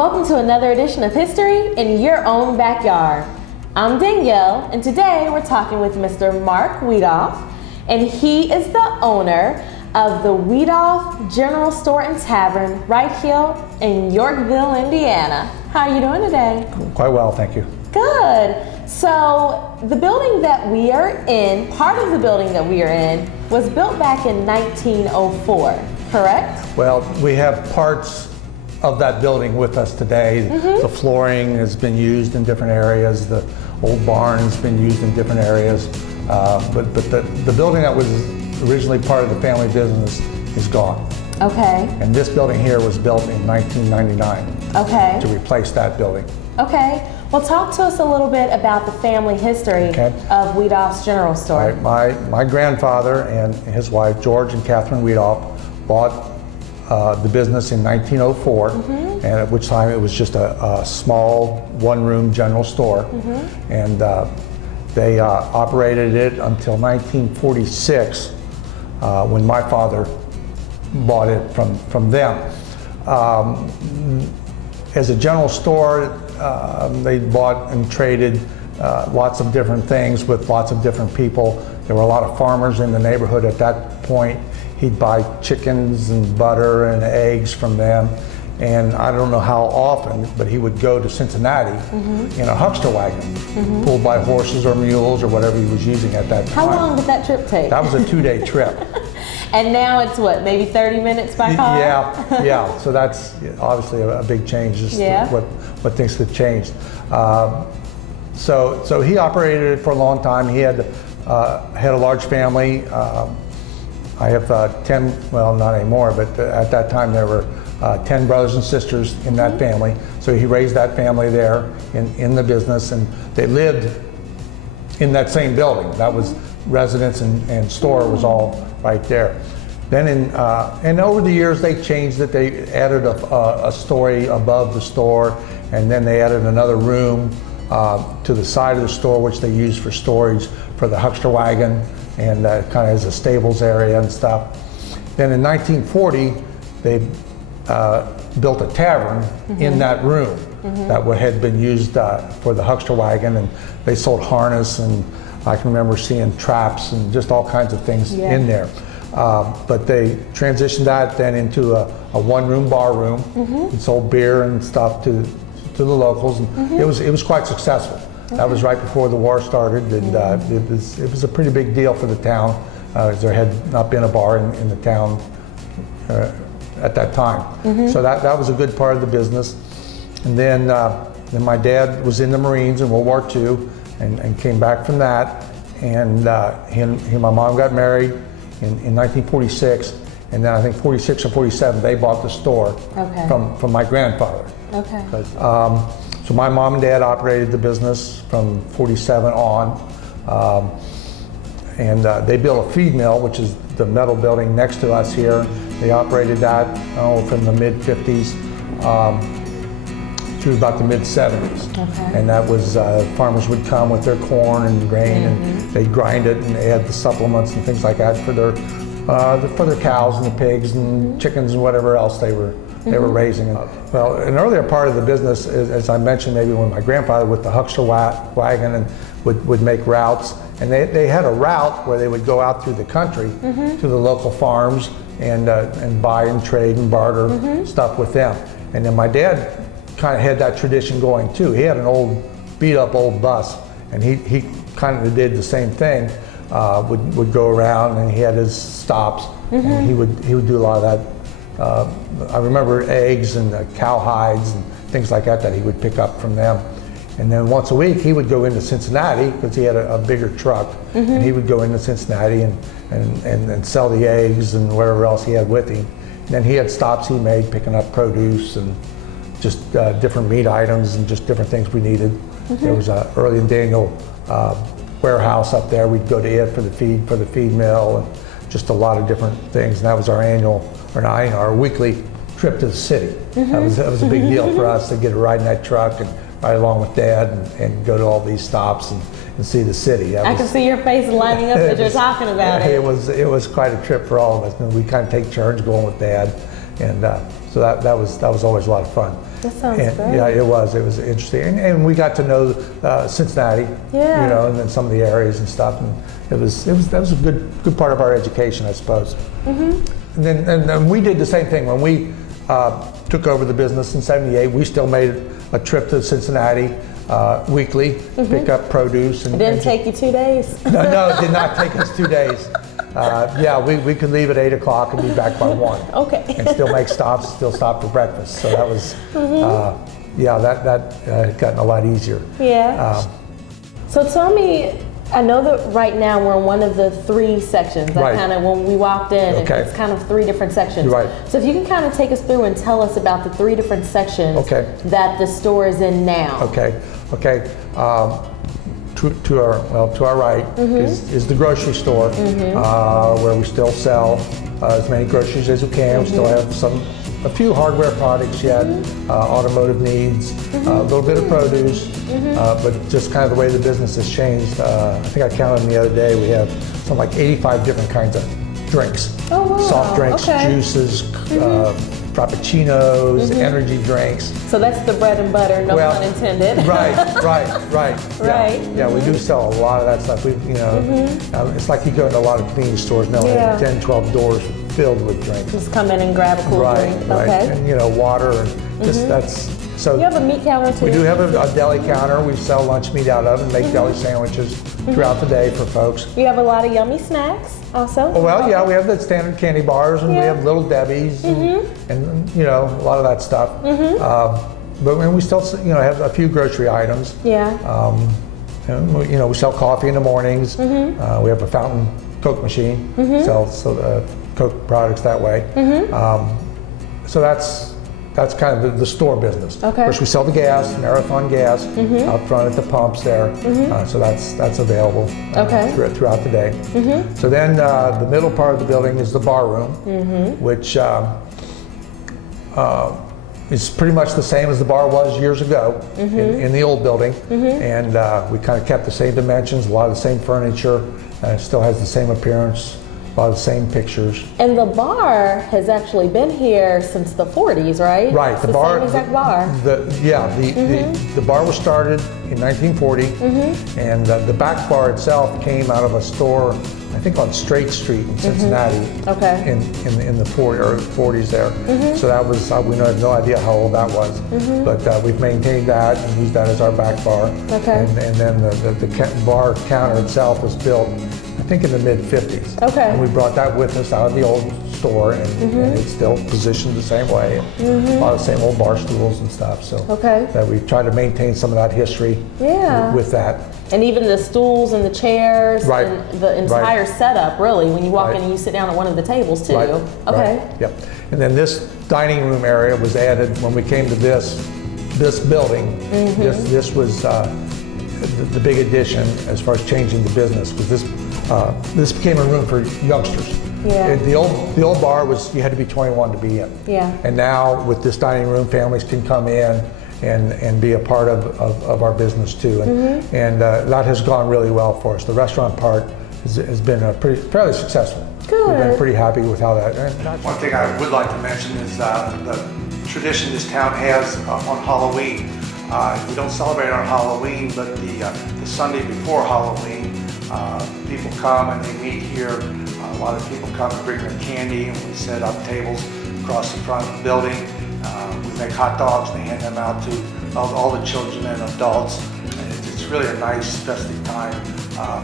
welcome to another edition of History in Your Own Backyard. I'm Danielle, and today we're talking with Mr. Mark Widolff, and he is the owner of the Widolff General Store and Tavern right here in Yorkville, Indiana. How are you doing today? Quite well, thank you. Good. So the building that we are in, part of the building that we are in, was built back in 1904, correct? Well, we have parts of that building with us today. The flooring has been used in different areas. The old barn has been used in different areas. But the building that was originally part of the family business is gone. Okay. And this building here was built in 1999 Okay. to replace that building. Okay. Well, talk to us a little bit about the family history of Widolff's General Store. Right. My grandfather and his wife, George and Catherine Widolff, bought the business in 1904, and at which time it was just a small one-room general store. And they operated it until 1946, when my father bought it from them. As a general store, they bought and traded lots of different things with lots of different people. There were a lot of farmers in the neighborhood at that point. He'd buy chickens and butter and eggs from them. And I don't know how often, but he would go to Cincinnati in a huckster wagon, pulled by horses or mules or whatever he was using at that time. How long did that trip take? That was a 2-day trip. And now it's what, maybe 30 minutes by car? Yeah. So that's obviously a big change, just what things have changed. So he operated it for a long time. He had a large family. I have 10, well, not anymore, but at that time there were 10 brothers and sisters in that family. So he raised that family there in the business, and they lived in that same building. That was residence and store was all right there. Then and over the years they changed it. They added a story above the store, and then they added another room to the side of the store, which they used for storage for the huckster wagon, and kind of as a stables area and stuff. Then in 1940, they built a tavern in that room that had been used for the huckster wagon, and they sold harness, and I can remember seeing traps and just all kinds of things in there. But they transitioned that then into a one-room bar room and sold beer and stuff to the locals, and it was quite successful. That was right before the war started, and it was a pretty big deal for the town. There had not been a bar in the town at that time. So that was a good part of the business. And then my dad was in the Marines in World War II and came back from that. And he and my mom got married in 1946. And then I think 46 or 47, they bought the store from my grandfather. Okay. So my mom and dad operated the business from 47 on. And they built a feed mill, which is the metal building next to us here. They operated that from the mid-50s through about the mid-70s. And that was, farmers would come with their corn and grain, and they'd grind it and add the supplements and things like that for their cows and the pigs and chickens and whatever else they were raising. Well, an earlier part of the business, as I mentioned, maybe when my grandfather with the huckster wagon and would make routes, and they had a route where they would go out through the country to the local farms and buy and trade and barter stuff with them. And then my dad kind of had that tradition going too. He had an beat up old bus, and he kind of did the same thing. Would go around, and he had his stops, and he would do a lot of that. I remember eggs and cow hides and things like that he would pick up from them. And then once a week he would go into Cincinnati, because he had a bigger truck, and he would go into Cincinnati and sell the eggs and whatever else he had with him. And then he had stops he made picking up produce and just different meat items and just different things we needed. There was a Early and Daniel warehouse up there. We'd go to it for the feed mill, and just a lot of different things. And that was our weekly trip to the city. That was a big deal for us to get a ride in that truck and ride along with Dad and go to all these stops and see the city. I can see your face lining up as you're talking about it. It was quite a trip for all of us. And we kind of take turns going with Dad and so that was always a lot of fun. That sounds And, great. yeah, it was interesting, and we got to know Cincinnati, Yeah. you know, and then some of the areas and stuff, and that was a good part of our education, I suppose. And then we did the same thing when we took over the business in '78. We still made a trip to Cincinnati weekly, pick up produce. And, It didn't take you 2 days? No, it did not take us 2 days. Yeah, we could leave at 8 o'clock and be back by 1. Okay. And still make stops, still stop for breakfast. So that was, yeah, that had gotten a lot easier. Yeah. So tell me, I know that right now we're in one of the 3 sections. Right. Kind of, when we walked in, Okay. it's kind of 3 different sections. Right. So if you can kind of take us through and tell us about the 3 different sections Okay. that the store is in now. Okay. To our right is the grocery store, where we still sell as many groceries as we can. We still have a few hardware products yet, automotive needs, a little bit of produce, but just kind of the way the business has changed. I think I counted the other day, we have something like 85 different kinds of drinks. Oh, wow. Soft drinks, Okay. juices, frappuccinos, energy drinks. So that's the bread and butter, no Well, pun intended. Right. Right. Yeah, we do sell a lot of that stuff. We, you know, it's like you go into a lot of convenience stores now, Yeah. 10, 12 doors filled with drinks. Just come in and grab a cool Right. drink. Okay. And you know, water and just that's so. You have a meat counter too? We do have a deli counter. We sell lunch meat out of and make deli sandwiches throughout the day for folks. You have a lot of yummy snacks also? Oh, well, yeah, we have the standard candy bars, and we Yeah. have Little Debbie's, and you know, a lot of that stuff. But when we still, you know, have a few grocery items. Yeah. You know, we sell coffee in the mornings. We have a fountain Coke machine. Sell Coke products that way. So that's kind of the store business. Okay. Of course, we sell the gas, Marathon gas, out front at the pumps there. So that's available Okay. throughout the day. So then the middle part of the building is the bar room, which is pretty much the same as the bar was years ago in the old building. And we kind of kept the same dimensions, a lot of the same furniture, it still has the same appearance. A lot of the same pictures. And the bar has actually been here since the 40s, right? Right, It's the same exact bar. The bar was started in 1940, and the back bar itself came out of a store, I think on Straight Street in Cincinnati, Okay. in the 40s there. So that was, we have no idea how old that was, but we've maintained that and used that as our back bar. Okay. And then the bar counter itself was built, I think, in the mid-50s. Okay. And we brought that with us out of the old store, and it's still positioned the same way. A lot of the same old bar stools and stuff. So Okay. that we try to maintain some of that history Yeah. with that. And even the stools and the chairs Right. and the entire setup, really, when you walk Right. in and you sit down at one of the tables too. Right. Okay. Right. Yep. And then this dining room area was added when we came to this building. This was the big addition as far as changing the business, because this became a room for youngsters. Yeah. The old bar was, you had to be 21 to be in. Yeah. And now with this dining room, families can come in and be a part of our business too. And that has gone really well for us. The restaurant part has been fairly successful. Good. We've been pretty happy with how that. One thing I would like to mention is the tradition this town has on Halloween. We don't celebrate on Halloween, but the Sunday before Halloween, people come and they meet here. A lot of people come and bring their candy, and we set up tables across the front of the building. We make hot dogs and they hand them out to all the children and adults. And it's really a nice festive time.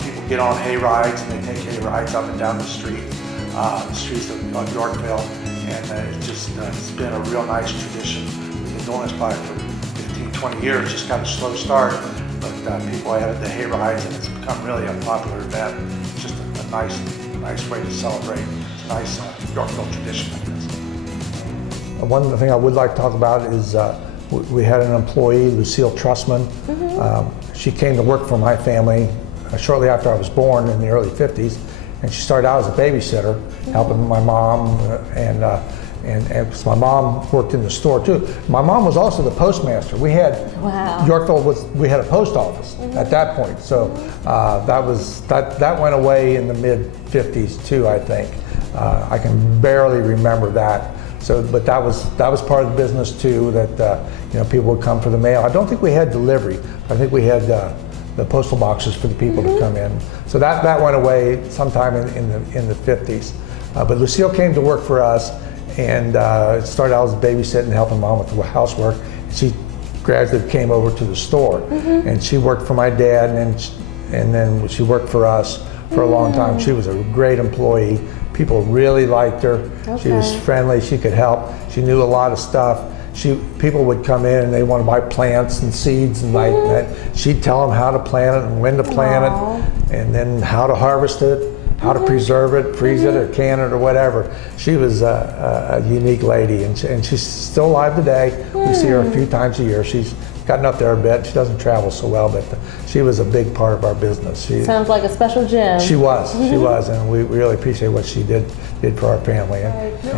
People get on hay rides and they take hay rides up and down the streets of Yorkville. And it's been a real nice tradition. We've been doing this probably for 15, 20 years, just got a slow start. But people added the hay rides and it's become really a popular event. It's just a nice way to celebrate. It's a nice Yorkville tradition, I guess. One thing I would like to talk about is we had an employee, Lucille Trussman. She came to work for my family shortly after I was born in the early 50s, and she started out as a babysitter, helping my mom, and because my mom worked in the store too. My mom was also the postmaster. We had Yorkville we had a post office at that point, so that went away in the mid 50s too, I think. I can barely remember that. So, but that was part of the business too. That you know, people would come for the mail. I don't think we had delivery. I think we had the postal boxes for the people to come in. So that went away sometime in the 50s. But Lucille came to work for us, and started out as babysitting, helping mom with the housework. She gradually came over to the store, and she worked for my dad, and then she worked for us for a long time. She was a great employee. People really liked her. She was friendly. She could help. She knew a lot of stuff. People would come in and they want to buy plants and seeds and like that. She'd tell them how to plant it and when to plant it, and then how to harvest it, how to preserve it, freeze it, or can it, or whatever. She was a unique lady, and she's still alive today. We see her a few times a year. She's gotten up there a bit. She doesn't travel so well, but she was a big part of our business. Sounds like a special gem. She was, and we really appreciate what she did for our family.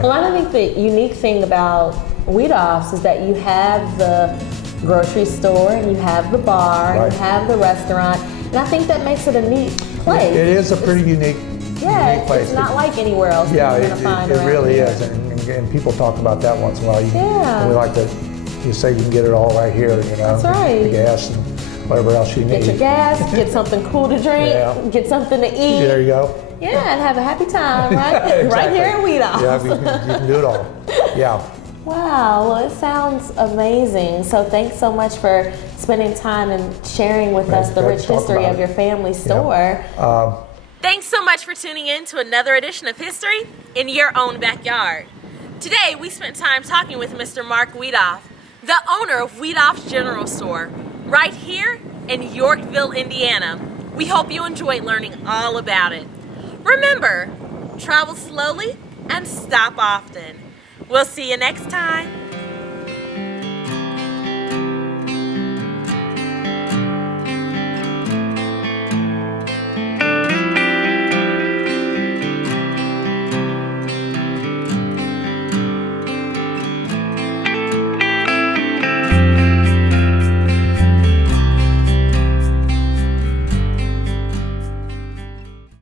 Well, I think the unique thing about Widolffs is that you have the grocery store, and you have the bar, and you have the restaurant, and I think that makes it a neat place. It is a pretty unique place. It's not like anywhere else yeah, that you're going to find it around really here. is, and people talk about that once in a while. And we like to say you can get it all right here, you know. That's right. The gas and whatever else you need. Get your gas, get something cool to drink, get something to eat. There you go. Yeah, and have a happy time, right? Exactly. Right here at Widolffs. Yeah, you can do it all. Yeah. Wow, well, it sounds amazing. So thanks so much for spending time and sharing with us the rich history of your family store. Thanks so much for tuning in to another edition of History in Your Own Backyard. Today, we spent time talking with Mr. Mark Widolff, the owner of Widolffs General Store, right here in Yorkville, Indiana. We hope you enjoyed learning all about it. Remember, travel slowly and stop often. We'll see you next time.